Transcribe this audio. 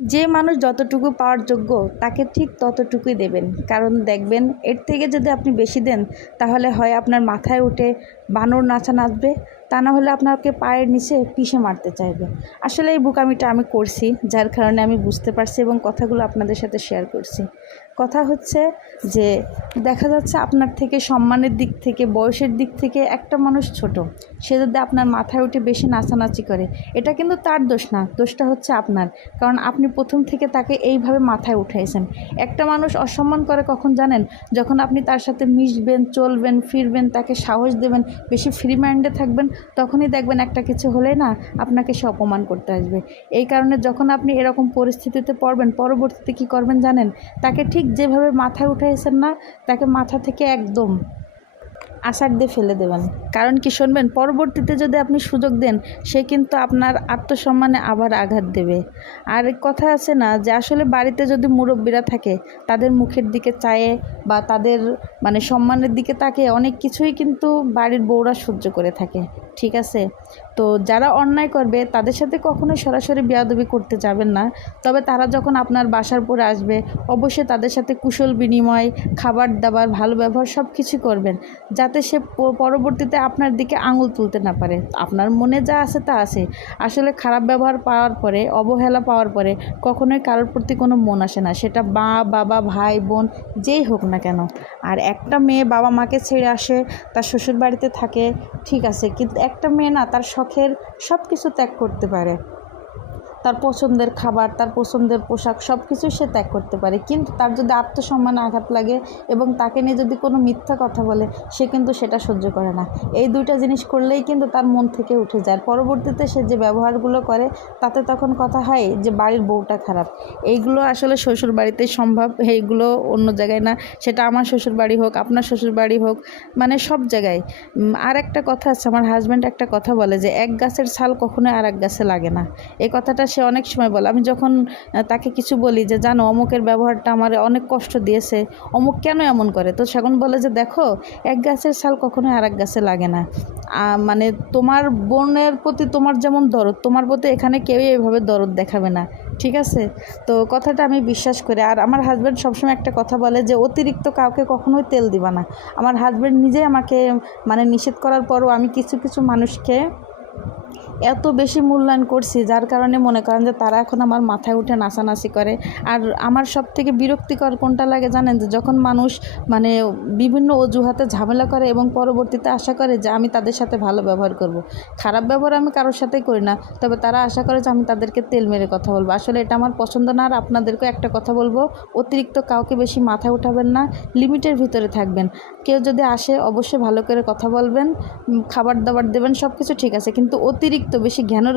যে মানুষ যতটুকু পাওয়ার যোগ্য তাকে ঠিক ততটুকুই দেবেন। কারণ দেখবেন এর থেকে যদি আপনি বেশি দেন তাহলে হয় আপনার মাথায় উঠে বানর নাচা নাচবে, তা না হলে আপনাকে পায়ের নিচে পিষে মারতে চাইবে। আসলে এই বোকামিটা আমি করছি, যার কারণে আমি বুঝতে পারছি এবং কথাগুলো আপনাদের সাথে শেয়ার করছি। কথা হচ্ছে যে দেখা যাচ্ছে আপনার থেকে সম্মানের দিক থেকে, বয়সের দিক থেকে একটা মানুষ ছোট, সে যদি আপনার মাথায় উঠে বেশি নাচানাচি করে, এটা কিন্তু তার দোষ না, দোষটা হচ্ছে আপনার। কারণ আপনি প্রথম থেকে তাকে এইভাবে মাথায় উঠাইছেন। একটা মানুষ অসম্মান করে কখন জানেন? যখন আপনি তার সাথে মিশবেন, চলবেন, ফিরবেন, তাকে সাহস দেবেন, বেশি ফ্রি মাইন্ডে থাকবেন, তখনই দেখবেন একটা কিছু হলে না আপনাকে সে অপমান করতে আসবে। এই কারণে যখন আপনি এরকম পরিস্থিতিতে পড়বেন, পরবর্তীতে কী করবেন জানেন? তাকে ঠিক যেভাবে মাথায় উঠাইছেন না, তাকে মাথা থেকে একদম আছাড় দিয়ে ফেলে দেবেন। কারণ কি শুনবেন, পরবর্তীতে যদি আপনি সুযোগ দেন, সে কিন্তু আপনার আত্মসম্মানে আবার আঘাত দেবে। আর কথা আছে না যে আসলে বাড়িতে যদি মুরব্বীরা থাকে, তাদের মুখের দিকে চায়ে বা তাদের সম্মানের দিকে তাকিয়ে অনেক কিছুই কিন্তু বাড়ির বউরা সহ্য করে থাকে, ঠিক আছে? তো যারা অন্যায় করবে তাদের সাথে কখনোই সরাসরি বেয়াদবি করতে যাবেন না। তবে তারা যখন আপনার বাসার পরে আসবে, অবশ্যই তাদের সাথে কুশল বিনিময়, খাবার দাবার, ভালো ব্যবহার সব কিছু করবেন, যাতে সে পরবর্তীতে আপনার দিকে আঙুল তুলতে না পারে। আপনার মনে যা আছে তা আছে। আসলে খারাপ ব্যবহার পাওয়ার পরে, অবহেলা পাওয়ার পরে কখনোই কারোর প্রতি কোনো মন আসে না, সেটা মা, বাবা, ভাই, বোন যেই হোক না কেন। আর একটা মেয়ে বাবা মাকে ছেড়ে আসে, তার শ্বশুর বাড়িতে থাকে, ঠিক আছে, কিন্তু একটা মেয়ে না তার শখের সব কিছু ত্যাগ করতে পারে। তার পছন্দের খাবার, তার পছন্দের পোশাক সব কিছুই সে ত্যাগ করতে পারে, কিন্তু তার যদি আত্মসম্মানে আঘাত লাগে এবং তাকে নিয়ে যদি কোনো মিথ্যা কথা বলে, সে কিন্তু সেটা সহ্য করে না। এই দুইটা জিনিস করলেই কিন্তু তার মন থেকে উঠে যায়। পরবর্তীতে সে যে ব্যবহারগুলো করে, তাতে তখন কথা হয় যে বাড়ির বউটা খারাপ। এইগুলো আসলে শ্বশুর বাড়িতেই সম্ভব, এইগুলো অন্য জায়গায় না। সেটা আমার শ্বশুর বাড়ি হোক, আপনার শ্বশুর বাড়ি হোক, সব জায়গায়। আর একটা কথা আছে, আমার হাজব্যান্ড একটা কথা বলে যে এক গাছের ছাল কখনোই আর এক গাছে লাগে না। এই কথাটা সে অনেক সময় বলে। আমি যখন তাকে কিছু বলি যে জানো অমুকের ব্যবহারটা আমার অনেক কষ্ট দিয়েছে, অমুক কেন এমন করে, তো সেখন বলে যে দেখো, এক গাছের ছাল কখনোই আর এক গাছে লাগে না। তোমার বোনের প্রতি তোমার যেমন দরদ, তোমার প্রতি এখানে কেউই এভাবে দরদ দেখাবে না, ঠিক আছে? তো কথাটা আমি বিশ্বাস করি। আর আমার হাজব্যান্ড সবসময় একটা কথা বলে যে অতিরিক্ত কাউকে কখনোই তেল দিবা না। আমার হাজব্যান্ড নিজে আমাকে নিষেধ করার পরও আমি কিছু কিছু মানুষকে এত বেশি মূল্যায়ন করছি, যার কারণে মনে করেন যে তারা এখন আমার মাথায় উঠে নাচানাচি করে। আর আমার সব থেকে বিরক্তিকর কোনটা লাগে জানেন? যে যখন মানুষ বিভিন্ন অজুহাতে ঝামেলা করে এবং পরবর্তীতে আশা করে যে আমি তাদের সাথে ভালো ব্যবহার করব। খারাপ ব্যবহার আমি কারোর সাথেই করি না, তবে তারা আশা করে যে আমি তাদেরকে তেল মেরে কথা বলবো। আসলে এটা আমার পছন্দ না। আর আপনাদেরকেও একটা কথা বলবো, অতিরিক্ত কাউকে বেশি মাথায় উঠাবেন না, লিমিটের ভিতরে থাকবেন। কেউ যদি আসে অবশ্যই ভালো করে কথা বলবেন, খাবার দাবার দেবেন, সব কিছু ঠিক আছে, কিন্তু অতিরিক্ত বেশি জ্ঞানের